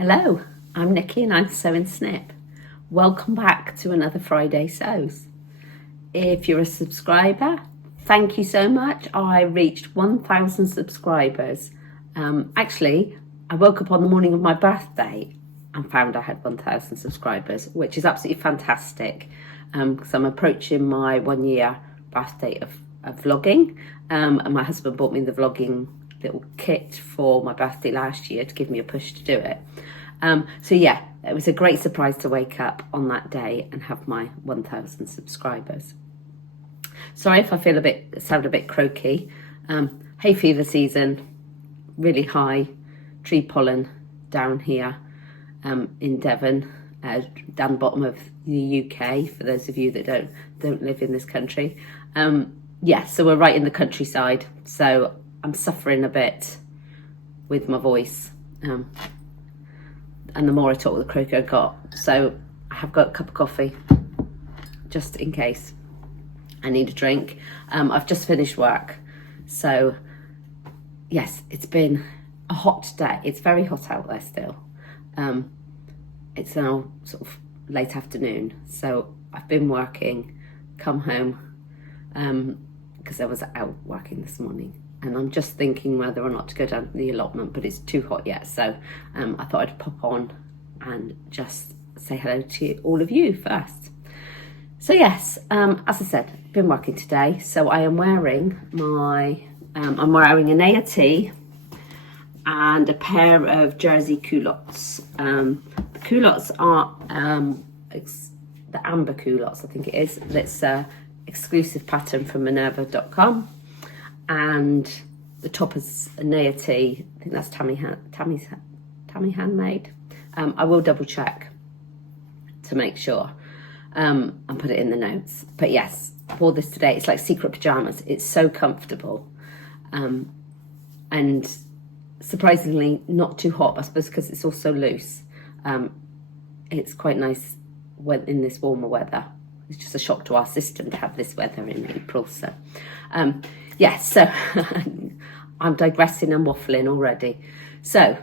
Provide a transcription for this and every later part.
Hello, I'm Nikki and I'm Sew&Snip. Welcome back to another Friday Sews. If you're a subscriber, thank you so much. I reached 1,000 subscribers. Actually, I woke up on the morning of my birthday and found I had 1,000 subscribers, which is absolutely fantastic because I'm approaching my 1 year birthday of vlogging. And my husband bought me the vlogging little kit for my birthday last year to give me a push to do it. So yeah, it was a great surprise to wake up on that day and have my 1,000 subscribers. Sorry if I sound a bit croaky. Hay fever season, really high tree pollen down here in Devon, down the bottom of the UK, for those of you that don't live in this country. Yeah, so we're right in the countryside, so I'm suffering a bit with my voice. And the more I talk, the croakier I got. So I have got a cup of coffee, just in case I need a drink. I've just finished work. So yes, it's been a hot day. It's very hot out there still. It's now sort of late afternoon. So I've been working, come home, because I was out working this morning. And I'm just thinking whether or not to go down to the allotment, but it's too hot yet. So I thought I'd pop on and just say hello to all of you first. So yes, as I said, been working today. So I am wearing I'm wearing a Naya T and a pair of jersey culottes. The culottes are the Amber Culottes, I think it is. It's an exclusive pattern from Minerva.com. And the top is a Naya T. I think that's Tammy Handmade. I will double check to make sure and put it in the notes. But yes, I wore this today. It's like secret pajamas. It's so comfortable. And surprisingly not too hot, I suppose, because it's also loose. It's quite nice when in this warmer weather. It's just a shock to our system to have this weather in April. So yes, so I'm digressing and waffling already. So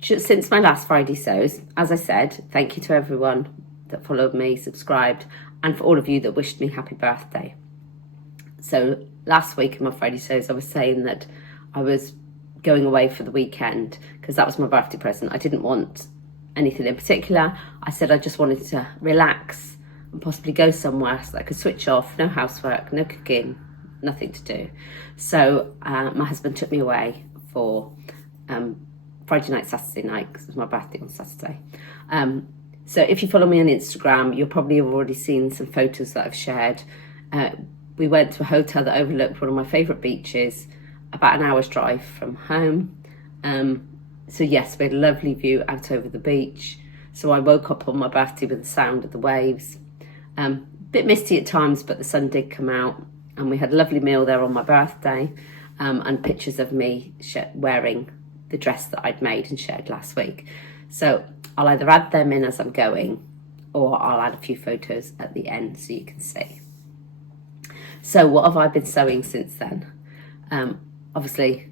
since my last Friday Sews, as I said, thank you to everyone that followed me, subscribed, and for all of you that wished me happy birthday. So last week in my Friday Sews, I was saying that I was going away for the weekend because that was my birthday present. I didn't want anything in particular. I said I just wanted to relax and possibly go somewhere so that I could switch off, no housework, no cooking, nothing to do. So my husband took me away for Friday night, Saturday night, because it was my birthday on Saturday. So if you follow me on Instagram, you'll probably have already seen some photos that I've shared. We went to a hotel that overlooked one of my favourite beaches, about an hour's drive from home. So yes, we had a lovely view out over the beach. So I woke up on my birthday with the sound of the waves. Bit misty at times, but the sun did come out. And we had a lovely meal there on my birthday, and pictures of me wearing the dress that I'd made and shared last week. So I'll either add them in as I'm going, or I'll add a few photos at the end so you can see. So what have I been sewing since then? Obviously,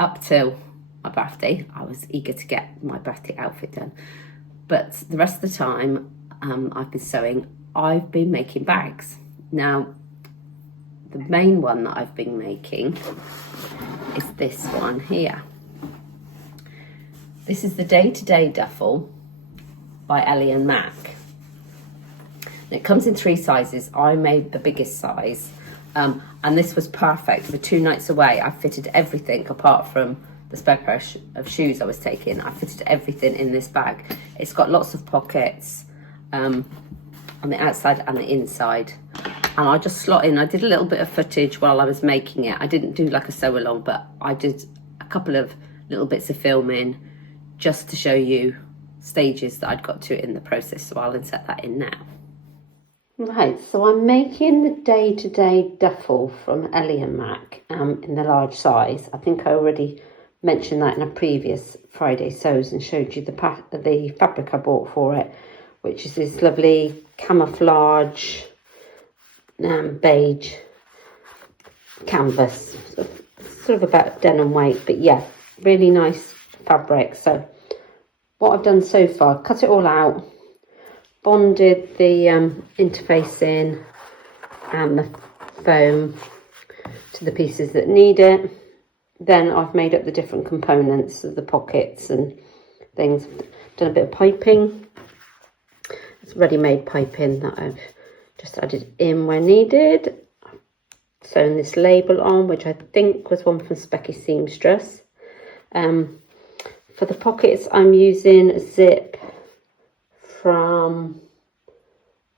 up till my birthday, I was eager to get my birthday outfit done. But the rest of the time I've been sewing, I've been making bags. Now, the main one that I've been making is this one here. This is the Day-to-Day Duffel by Ellie & Mac. It comes in 3 sizes. I made the biggest size, and this was perfect for 2 nights away. I fitted everything apart from the spare pair of shoes I was taking. I fitted everything in this bag. It's got lots of pockets on the outside and the inside. And I just slot in. I did a little bit of footage while I was making it. I didn't do like a sew along, but I did a couple of little bits of filming just to show you stages that I'd got to in the process. So I'll insert that in now. Right, so I'm making the Day-to-Day Duffel from Ellie & Mac in the large size. I think I already mentioned that in a previous Friday Sews and showed you the fabric I bought for it, which is this lovely camouflage beige canvas, sort of about denim weight, but yeah, really nice fabric. So what I've done so far, cut it all out, bonded the interfacing and the foam to the pieces that need it. Then I've made up the different components of the pockets and things. Done a bit of piping. It's ready-made piping that I've just added in where needed. Sewn this label on, which I think was one from Specky Seamstress. For the pockets, I'm using a zip from,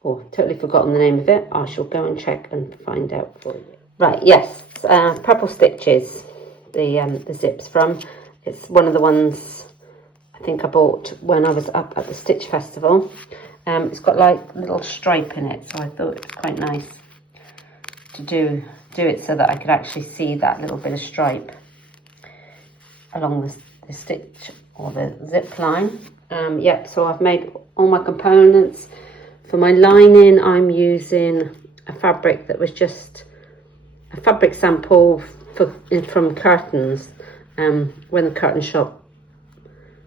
totally forgotten the name of it. I shall go and check and find out for you. Right, yes, Purple Stitches, the zips from. It's one of the ones I think I bought when I was up at the Stitch Festival. It's got like a little stripe in it, so I thought it was quite nice to do it so that I could actually see that little bit of stripe along the stitch or the zip line. Yep, so I've made all my components. For my lining, I'm using a fabric that was just a fabric sample from curtains. When the curtain shop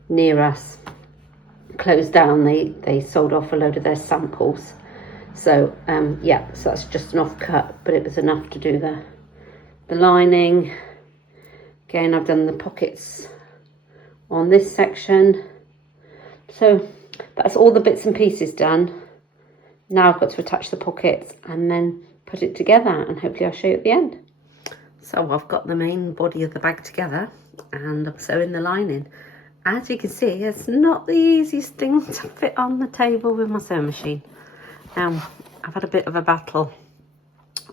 near us closed down, they sold off a load of their samples. So yeah, so that's just an offcut, but it was enough to do the lining. Again, I've done the pockets on this section. So that's all the bits and pieces done. Now I've got to attach the pockets and then put it together, and hopefully I'll show you at the end. So I've got the main body of the bag together and I'm sewing the lining. As you can see, it's not the easiest thing to fit on the table with my sewing machine. I've had a bit of a battle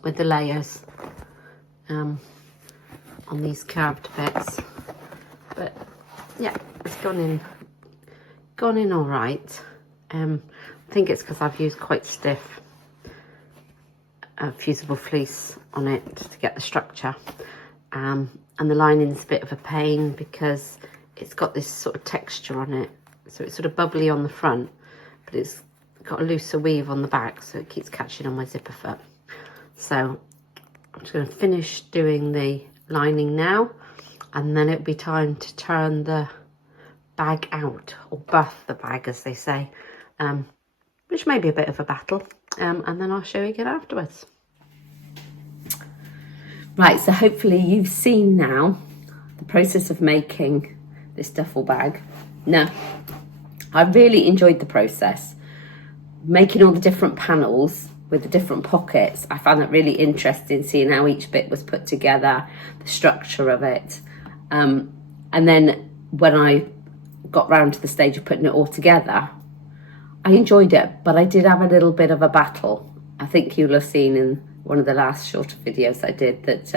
with the layers on these curved bits, but yeah, it's gone in all right. I think it's because I've used quite stiff fusible fleece on it to get the structure, and the lining's a bit of a pain because it's got this sort of texture on it, so it's sort of bubbly on the front, but it's got a looser weave on the back, so it keeps catching on my zipper foot. So I'm just going to finish doing the lining now, and then it'll be time to turn the bag out, or buff the bag as they say, which may be a bit of a battle, and then I'll show you again afterwards. Right, so hopefully you've seen now the process of making this duffel bag. Now, I really enjoyed the process. Making all the different panels with the different pockets, I found that really interesting, seeing how each bit was put together, the structure of it. And then when I got round to the stage of putting it all together, I enjoyed it, but I did have a little bit of a battle. I think you'll have seen in one of the last shorter videos I did that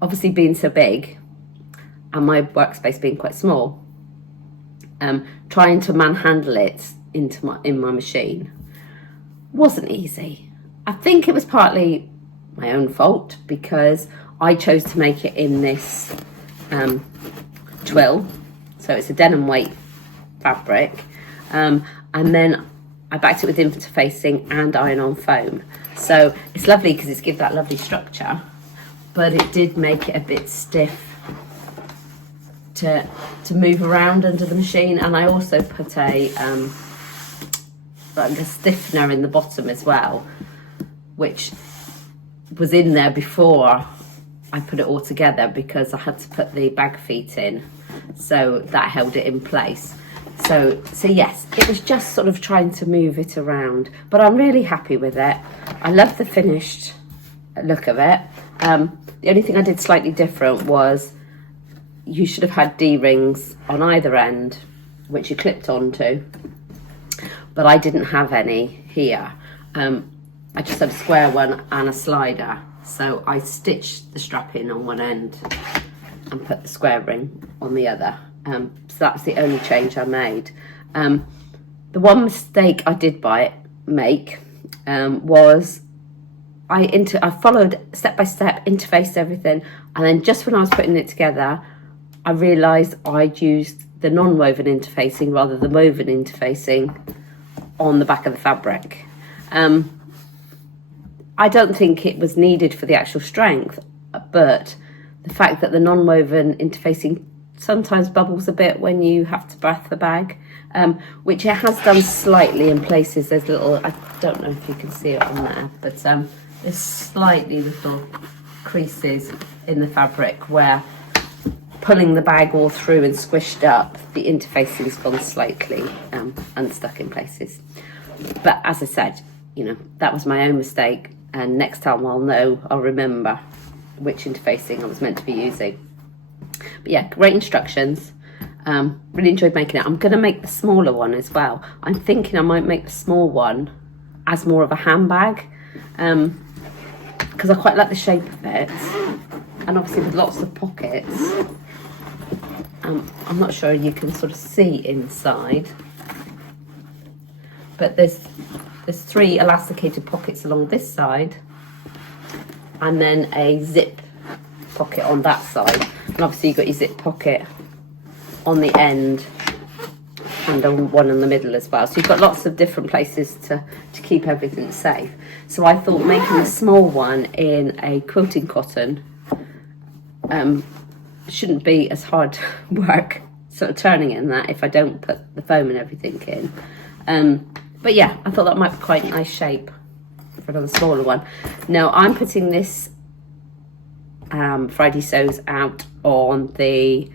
obviously being so big and my workspace being quite small, trying to manhandle it in my machine wasn't easy. I think it was partly my own fault because I chose to make it in this twill, so it's a denim weight fabric, and then I backed it with interfacing and iron-on foam. So it's lovely because it's given that lovely structure, but it did make it a bit stiff to move around under the machine. And I also put a like a stiffener in the bottom as well, which was in there before I put it all together because I had to put the bag feet in, so that held it in place. So yes, it was just sort of trying to move it around, but I'm really happy with it. I love the finished look of it. The only thing I did slightly different was you should have had D-rings on either end, which you clipped onto, but I didn't have any here. I just had a square one and a slider, so I stitched the strap in on one end and put the square ring on the other. So that's the only change I made. The one mistake I did make was I followed step by step, interfaced everything, and then just when I was putting it together, I realised I'd used the non-woven interfacing rather than woven interfacing on the back of the fabric. I don't think it was needed for the actual strength, but the fact that the non-woven interfacing sometimes bubbles a bit when you have to breath the bag, which it has done slightly in places. There's little, I don't know if you can see it on there, but there's slightly little creases in the fabric where pulling the bag all through and squished up, the interfacing's gone slightly unstuck in places. But as I said, you know, that was my own mistake, and next time I'll remember which interfacing I was meant to be using. But yeah, great instructions. Really enjoyed making it. I'm going to make the smaller one as well. I'm thinking I might make the small one as more of a handbag, because I quite like the shape of it, and obviously with lots of pockets. I'm not sure you can sort of see inside, but there's 3 elasticated pockets along this side, and then a zip pocket on that side, and obviously you've got your zip pocket on the end and one in the middle as well, so you've got lots of different places to keep everything safe. So I thought making a small one in a quilting cotton shouldn't be as hard work sort of turning it in that if I don't put the foam and everything in. But yeah, I thought that might be quite a nice shape for another smaller one. Now I'm putting this Friday Sews out on the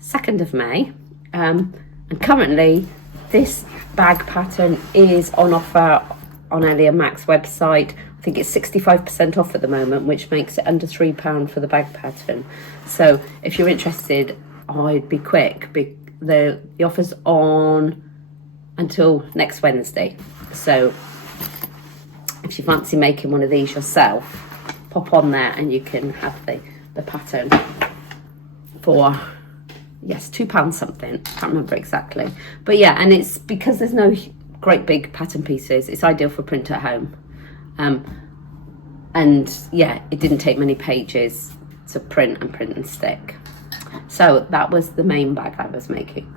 2nd of May, and currently this bag pattern is on offer on Ellie and Mac's website. I think it's 65% off at the moment, which makes it under £3 for the bag pattern. So if you're interested, I'd be quick. The offer's on until next Wednesday. So if you fancy making one of these yourself, pop on there and you can have the pattern for, yes, £2 something. I can't remember exactly. But yeah, and it's because there's no great big pattern pieces, it's ideal for print at home. And yeah, it didn't take many pages to print and stick. So that was the main bag I was making.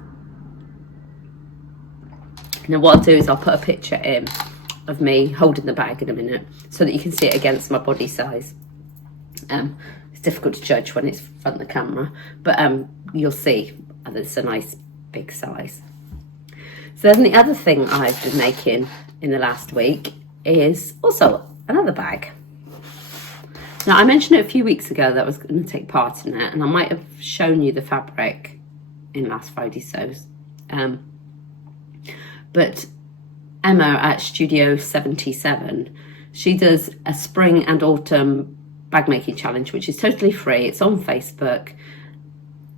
Now what I'll do is I'll put a picture in of me holding the bag in a minute so that you can see it against my body size. It's difficult to judge when it's front of the camera, but you'll see that it's a nice big size. So then the other thing I've been making in the last week is also another bag. Now I mentioned it a few weeks ago that I was going to take part in it, and I might have shown you the fabric in last Friday Sews. But Emma at Studio 77, she does a spring and autumn bag making challenge, which is totally free. It's on Facebook,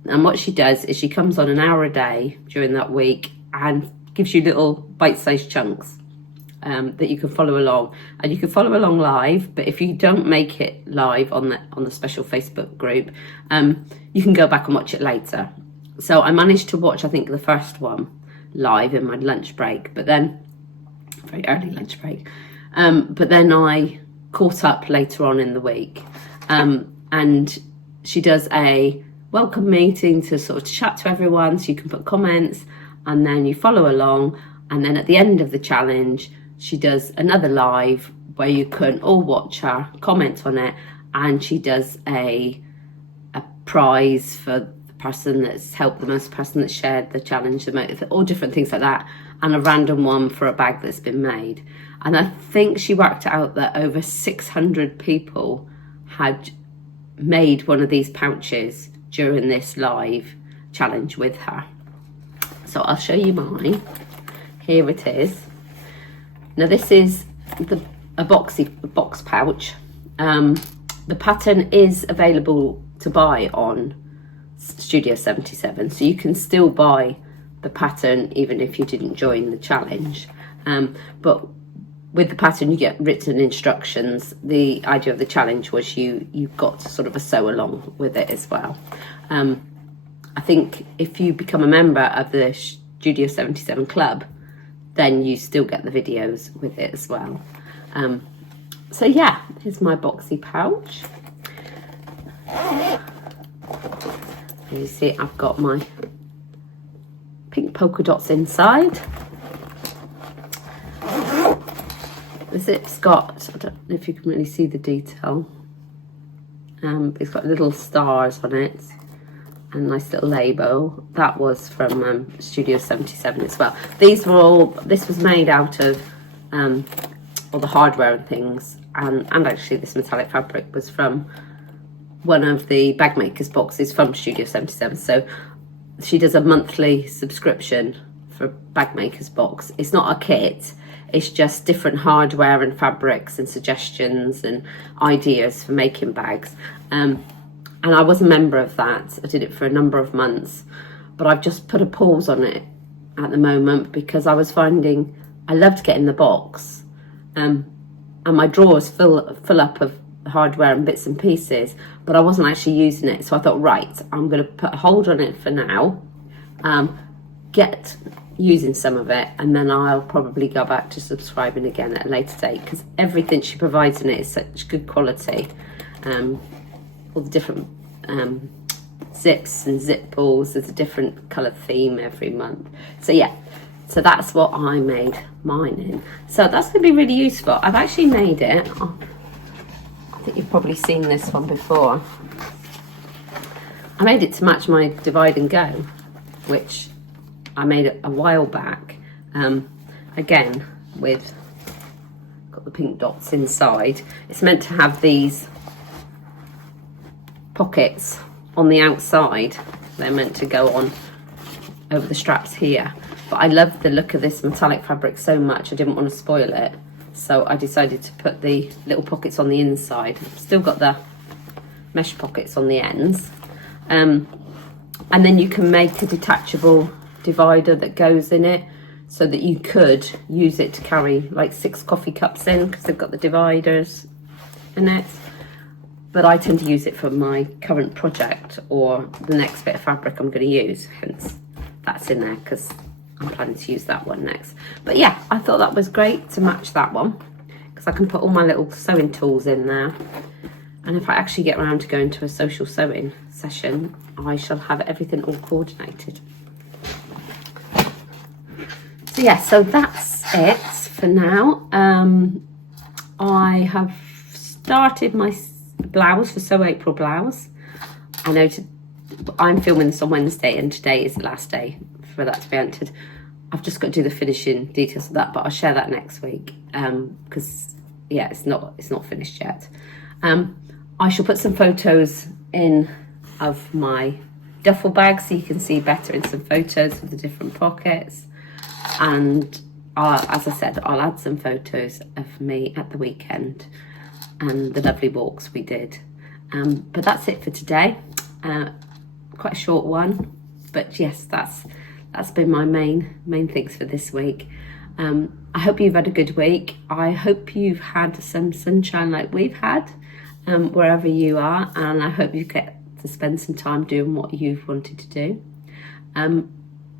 and what she does is she comes on an hour a day during that week and gives you little bite-sized chunks that you can follow along, and you can follow along live. But if you don't make it live on the special Facebook group, you can go back and watch it later. So I managed to watch, I think, the first one live in my lunch break, but then very early lunch break. But then I caught up later on in the week, and she does a welcome meeting to sort of chat to everyone, so you can put comments, and then you follow along. And then at the end of the challenge, she does another live where you can all watch her, comment on it, and she does a prize for the person that's helped the most, person that's shared the challenge the most, all different things like that, and a random one for a bag that's been made. And I think she worked out that over 600 people had made one of these pouches during this live challenge with her. So I'll show you mine. Here it is. Now this is a box pouch. The pattern is available to buy on Studio 77, so you can still buy the pattern even if you didn't join the challenge. But with the pattern you get written instructions. The idea of the challenge was you got sort of a sew along with it as well. I think if you become a member of the Studio 77 club, then you still get the videos with it as well. So yeah, here's my boxy pouch. And you see I've got my pink polka dots inside. The zip's got, I don't know if you can really see the detail, it's got little stars on it, and a nice little label. That was from Studio 77 as well. These were all, this was made out of all the hardware and things, and actually this metallic fabric was from one of the bag makers boxes from Studio 77. So she does a monthly subscription for bag makers box. It's not a kit, it's just different hardware and fabrics and suggestions and ideas for making bags. And I was a member of that. I did it for a number of months, but I've just put a pause on it at the moment because I was finding I loved getting the box, and my drawers fill up of hardware and bits and pieces, but I wasn't actually using it. So I thought, right, I'm going to put a hold on it for now, get using some of it, and then I'll probably go back to subscribing again at a later date, because everything she provides in it is such good quality. All the different zips and zip pulls, there's a different colour theme every month. So yeah, so that's what I made mine in. So that's going to be really useful. I've actually made it, I think you've probably seen this one before. I made it to match my Divide and Go, which I made it a while back. Again, with, got the pink dots inside. It's meant to have these pockets on the outside. They're meant to go on over the straps here. But I love the look of this metallic fabric so much, I didn't want to spoil it. So I decided to put the little pockets on the inside. Still got the mesh pockets on the ends. And then you can make a detachable divider that goes in it, so that you could use it to carry like 6 coffee cups in, because they've got the dividers in it. But I tend to use it for my current project or the next bit of fabric I'm going to use, hence that's in there, because I'm planning to use that one next. But yeah, I thought that was great to match that one, because I can put all my little sewing tools in there. And if I actually get around to going to a social sewing session, I shall have everything all coordinated. So yeah, so that's it for now. I have started my blouse for Sew April blouse. I know I'm filming this on Wednesday, and today is the last day for that to be entered. I've just got to do the finishing details of that, but I'll share that next week, because yeah, it's not finished yet. I shall put some photos in of my duffel bag so you can see better in some photos of the different pockets. And as I said, I'll add some photos of me at the weekend and the lovely walks we did. But that's it for today. Quite a short one, but yes, that's been my main things for this week. I hope you've had a good week. I hope you've had some sunshine like we've had, wherever you are, and I hope you get to spend some time doing what you've wanted to do.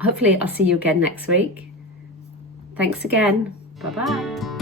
Hopefully I'll see you again next week. Thanks again. Bye bye.